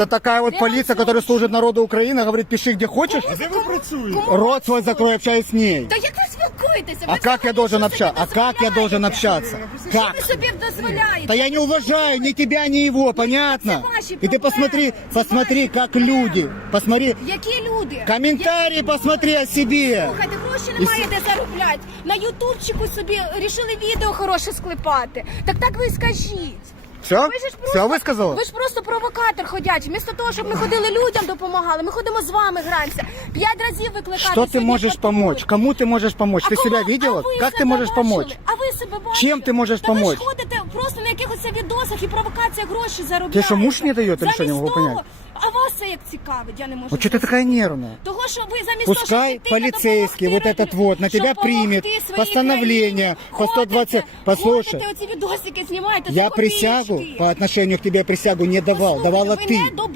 Это такая вот Я полиция, вам которая скажу. служит народу Украины, говорит, пиши где хочешь. Кому- Де ви кому- працюєте? кому Рот свой ви закрой, общаюсь с ней. Та як ви спілкуєтеся? А Ви как я взагалі должен що общаться? А собі как я должен дозволяєте? общаться? Що Как? ви собі дозволяєте? Да я не уважаю ни тебя, ни его, понятно? это ваши И ты проблемы. посмотри, Это посмотри, ваши как проблемы. люди, посмотри, Які люди? комментарии Які посмотри о себе. Слухайте, гроші немає де заробляти. На ютубчику собі рішили відео хороше склепати. Так так ви і скажіть. Все? Ви ж просто, Все высказала? Ви ж просто провокатор ходячий. Вмісто того, щоб ми ходили людям допомагали, ми ходимо з вами граємося. П'ять разів викликати. Что ты сьогодні можешь патруль. помочь? Кому ты можешь помочь? А Ты кому- себя а видела? ви Как ты себе можешь бачили? помочь? А ви себе бачили? Чем ты можешь Та ви помочь? ж ходите просто на якихось відосах і провокація гроші заробляєте. Ти що, муж не дає, или що, не Замість можу того- понять? А вас це як цікавить, я не можу. Ну что ты такая нервная? Того, що ви замість того, Пускай щоб піти полицейский вот допомогти этот вот на щоб тебя примет помогти своїй постановление країні, по 120. ходите, Послушай, ходите, оці відосики знімаєте, я це присягу копійки. по отношению к тебе присягу не давал. Послухайте, Давала ви ты. не